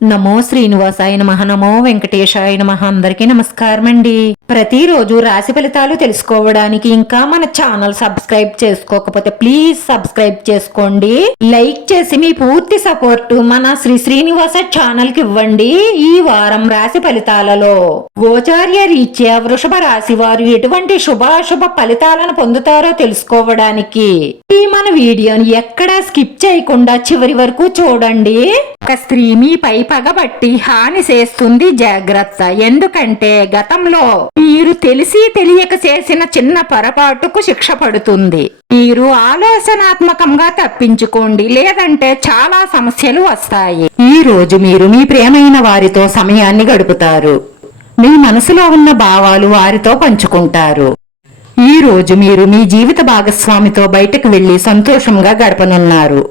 నమో శ్రీనివాసాయ నమః. నమో వెంకటేశాయ నమః. అందరికీ నమస్కారం అండి. ప్రతిరోజు రాశి ఫలితాలు తెలుసుకోవడానికి ఇంకా మన ఛానల్ సబ్స్క్రైబ్ చేసుకోకపోతే ప్లీజ్ సబ్స్క్రైబ్ చేసుకోండి. లైక్ చేసి మీ పూర్తి సపోర్ట్ మన శ్రీనివాస ఛానల్ కి ఇవ్వండి. ఈ వారం రాశి ఫలితాలలో గోచార్య రీత్యా వృషభ రాశి వారు ఎటువంటి శుభాశుభ ఫలితాలను పొందుతారో తెలుసుకోవడానికి ఈ మన వీడియోని ఎక్కడా స్కిప్ చేయకుండా చివరి వరకు చూడండి. ఒక స్త్రీ మీపై పగబట్టి హాని చేస్తుంది, జాగ్రత్త. ఎందుకంటే గతంలో మీరు తెలిసి తెలియక చేసిన చిన్న పొరపాటుకు శిక్ష పడుతుంది. మీరు ఆలోచనాత్మకంగా తప్పించుకోండి, లేదంటే చాలా సమస్యలు వస్తాయి. ఈ రోజు మీరు మీ ప్రియమైన వారితో సమయాన్ని గడుపుతారు. మీ మనసులో ఉన్న భావాలు వారితో పంచుకుంటారు. ఈ రోజు మీరు మీ జీవిత భాగస్వామితో బయటకు వెళ్లి సంతోషంగా గడపనున్నారు.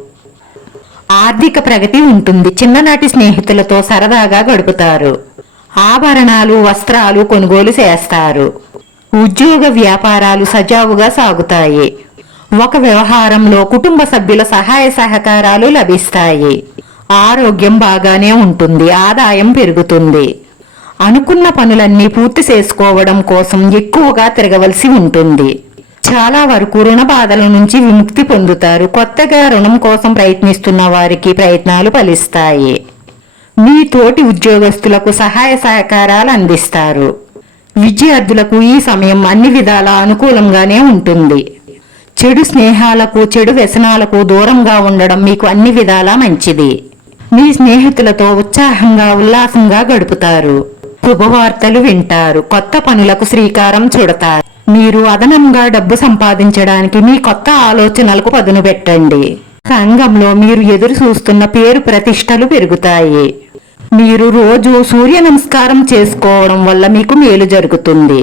ఆర్థిక ప్రగతి ఉంటుంది. చిన్ననాటి స్నేహితులతో సరదాగా గడుపుతారు. ఆభరణాలు, వస్త్రాలు కొనుగోలు చేస్తారు. ఉద్యోగ వ్యాపారాలు సజావుగా సాగుతాయి. ఒక వ్యవహారంలో కుటుంబ సభ్యుల సహాయ సహకారాలు లభిస్తాయి. ఆరోగ్యం బాగానే ఉంటుంది. ఆదాయం పెరుగుతుంది. అనుకున్న పనులన్నీ పూర్తి చేసుకోవడం కోసం ఎక్కువగా తిరగవలసి ఉంటుంది. చాలా వరకు రుణ బాధల నుంచి విముక్తి పొందుతారు. కొత్తగా రుణం కోసం ప్రయత్నిస్తున్న వారికి ప్రయత్నాలు ఫలిస్తాయి. మీ తోటి ఉద్యోగస్తులకు సహాయ సహకారాలు అందిస్తారు. విద్యార్థులకు ఈ సమయం అన్ని విధాలా అనుకూలంగానే ఉంటుంది. చెడు స్నేహాలకు, చెడు వ్యసనాలకు దూరంగా ఉండడం మీకు అన్ని విధాలా మంచిది. మీ స్నేహితులతో ఉత్సాహంగా, ఉల్లాసంగా గడుపుతారు. శుభవార్తలు వింటారు. కొత్త పనులకు శ్రీకారం చుడతారు. మీరు అదనంగా డబ్బు సంపాదించడానికి మీ కొత్త ఆలోచనలకు పదును పెట్టండి. సంఘంలో మీరు ఎదురు చూస్తున్న పేరు ప్రతిష్టలు పెరుగుతాయి. మీరు రోజు సూర్య నమస్కారం చేసుకోవడం వల్ల మీకు మేలు జరుగుతుంది.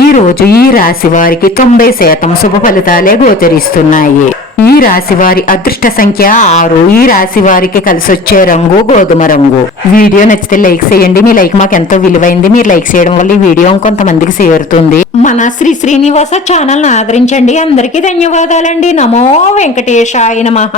ఈ రోజు ఈ రాశి వారికి 90% శుభ ఫలితాలే గోచరిస్తున్నాయి. ఈ రాశి వారి అదృష్ట సంఖ్య 6. ఈ రాశి వారికి కలిసొచ్చే రంగు గోధుమ రంగు. వీడియో నచ్చితే లైక్ చేయండి. మీ లైక్ మాకు ఎంతో విలువైంది. మీరు లైక్ చేయడం వల్ల ఈ వీడియో కొంతమందికి చేరుతుంది. మన శ్రీనివాస ఛానల్ ఆదరించండి. అందరికీ ధన్యవాదాలండి. నమో వెంకటేశాయ నమః.